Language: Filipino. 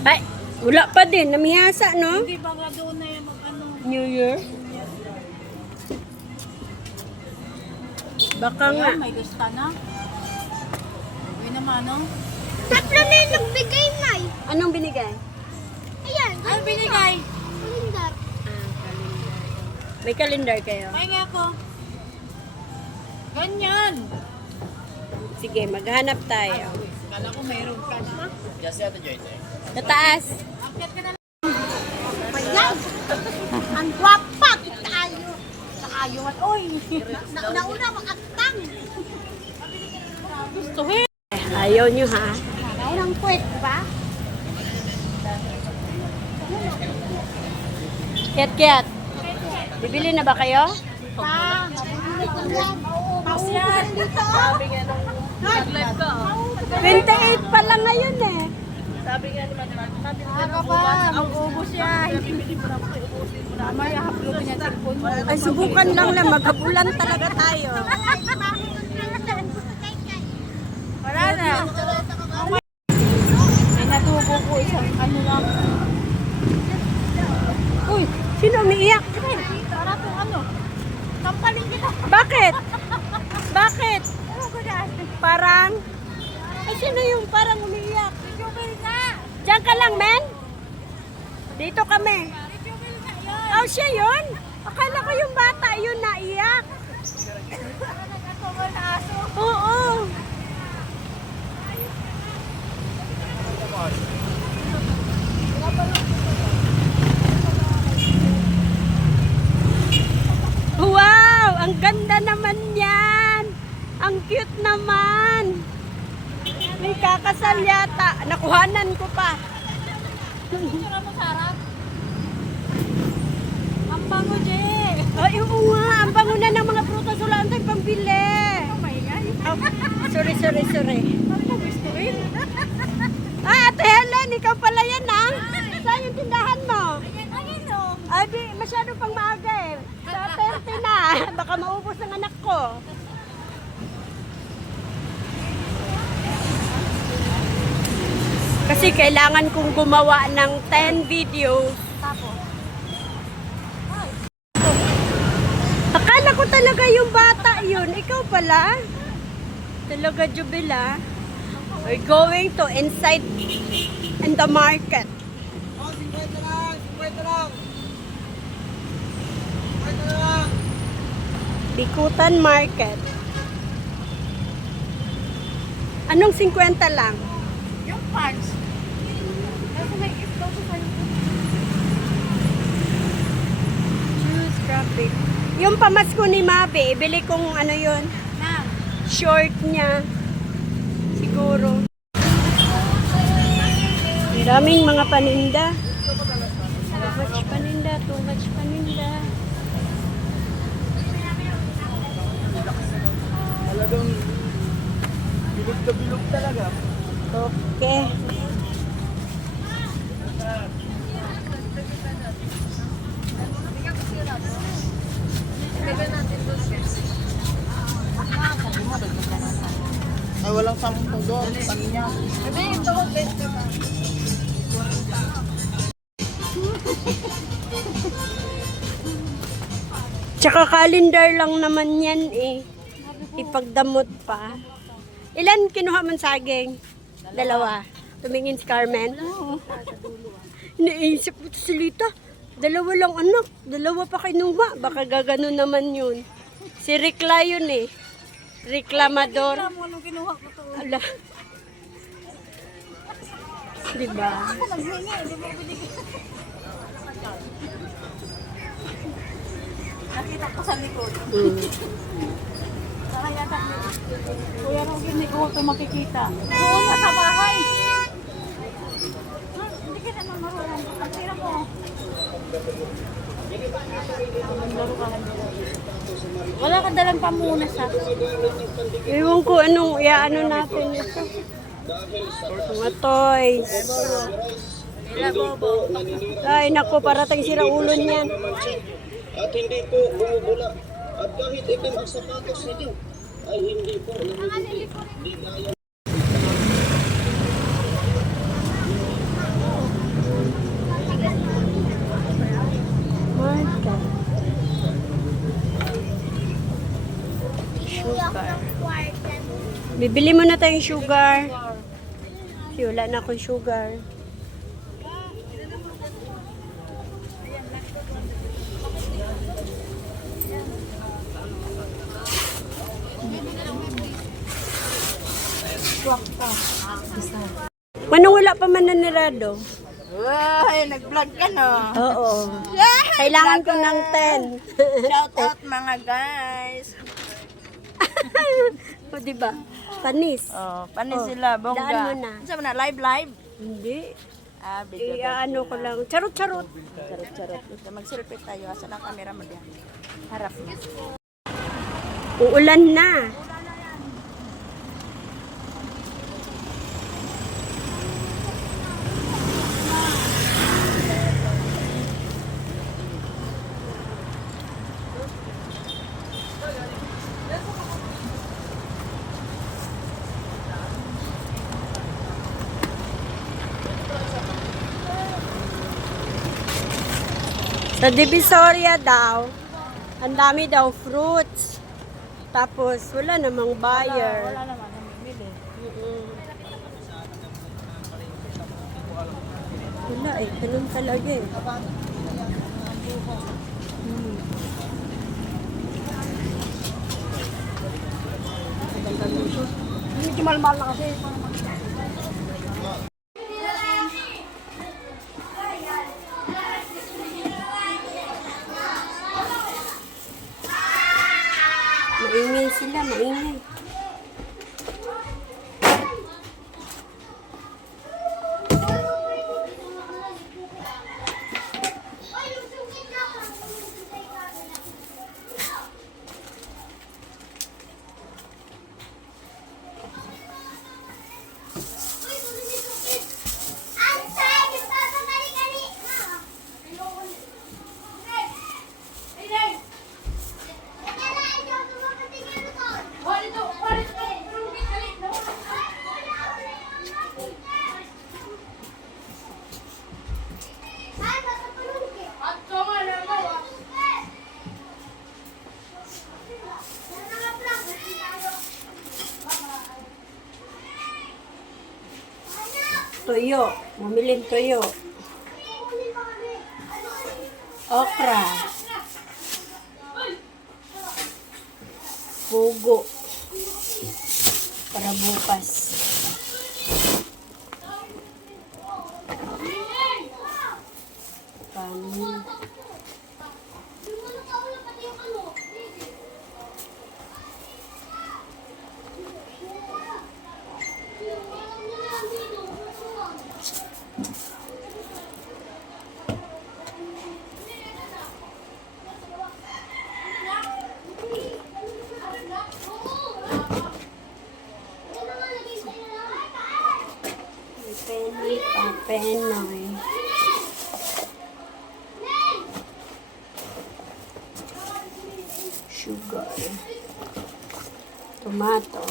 Ay, wala pa din. Namihasa, no? Hindi ba nga doon na yan ano? New Year? Baka nga. Ayan, may gusta na. Uy naman, no? Tatlo na yung nagbigay, Nay. Anong binigay? Ayan. Ano binigay? Kalendar. May calendar kayo? Pahinga ako. Ganyan. Sige, maghanap tayo. Kala ko mayroon ka na. Sa taas. Akit ka na lang. Ayan. Ang gwapa. Tayo. Nakayo at oy. Nauna makatang. Gusto eh. Ayaw nyo, ha? Naunang kwet, ba? Kiat-kiat. Bibili na ba kayo? Pa. Mabulit lang yan. Tapos yan. Sabi nga nung nag-live ka. 28 pa lang ngayon, eh. Sabi nga naman, sabi nga Aga pa. Mag-ubos yan. bibili mo lang, ubusin mo na. May upload niya cellphone mo. Ay, subukan lang na maghabulan talaga tayo. Wala na. May natubo ko isang ano lang. Uy, sino umiiyak? Para kung ano. Kampaling kita. Bakit? Bakit? Ano ko dyan? Parang? Ay, sino yung parang umiiyak? Jubel nga. Diyan ka lang, men? Dito kami. Jubel nga yun. Oh, siya yun? Akala ko yung bata yun naiyak. Para nag-atumal na aso. Oo. Wow! Ang ganda naman yan! Ang cute naman! May kakasal yata. Nakuhanan ko pa. Sira mo, Sarah. Ang bango, Je. Ay, oo nga. Ang bango na ng mga prutas. Wala ang tayong pambili. Oh my God. Oh, sorry. Ano mo gusto eh? Ah, Ate Helen, ikaw pala yan, ha? Saan yung tindahan mo? Ayan o. Ay, di, masyado pang maaga eh. Sa 30 na. Baka maubos ang anak ko. Kasi kailangan kong gumawa ng 10 videos. Tapos. Akala ko talaga yung bata yun. Ikaw pala. Talaga, Jubila. We're going to inside in the market. Oh, 50 lang. 50 lang. 50 lang. Bikutan Market. Anong 50 lang? Yung pants. Kasi may ito sa sa'yo. Shoes, graphic. Yung pamasko ni Mabe, ibili kong ano yun, Na. short niya. Siguro. Ang daming mga paninda. Too much paninda, too much paninda. Talagang bilog na bilog talaga. Okay. Ay, walang 10 doon. Tangin niya. Tsaka calendar lang naman yan eh. Ipagdamot pa. Ilan kinuha mong saging? Dalawa. Tumingin si Carmen. Iniisip ko si Lita. Dalawa lang anak. Dalawa pa kinuha. Baka gaganon naman yun. Si Rikla yun eh. Reklamador. Alam mo anong kinuha ko to. Ala. Diba? Ako naghingi. Hindi mo binigyan. Nakita ko sa likod. Saka yata kuya nung hindi ko ito makikita. Doon na sa bahay. Hindi ka naman marunong. Ang tira mo. Laro ka lang. Wala kang dalang pamunas ha. Ewan ko anong iaano natin ito. Mga toys. Wala bobo. Ay nako, parating sira ulo niyan. At hindi po bumubula. At kahit itim ang sapatos ninyo, ay hindi po namumuli. Hindi gaya. Bibili mo na tayong sugar. Kasi wala na akong sugar. Manong wala pa man nanirado? Ay, nag-vlog ka no? Oo. Kailangan ko ng 10. Shout out mga guys. O, diba? Panis. Oh, panis sila, bongga. daan mo na. Saan mo na? Live? Hindi. Ah, video. Ano ko lang. Charot-charot. Charot-charot. Mag-selfie tayo. Asan ang camera mo diyan? Harap mo. Uulan na. Sa Divisoria daw, ang dami daw fruits. Tapos, wala namang buyer. Wala naman. Namimili. Wala eh, ganun talaga eh. Medyo malmal na kasi. Maingay sila, maingay. Toyo. Mamiling toyo. Okra. Pugo. Para bukas. Kanin. Penny pa, penoy. Sugar. Tomato.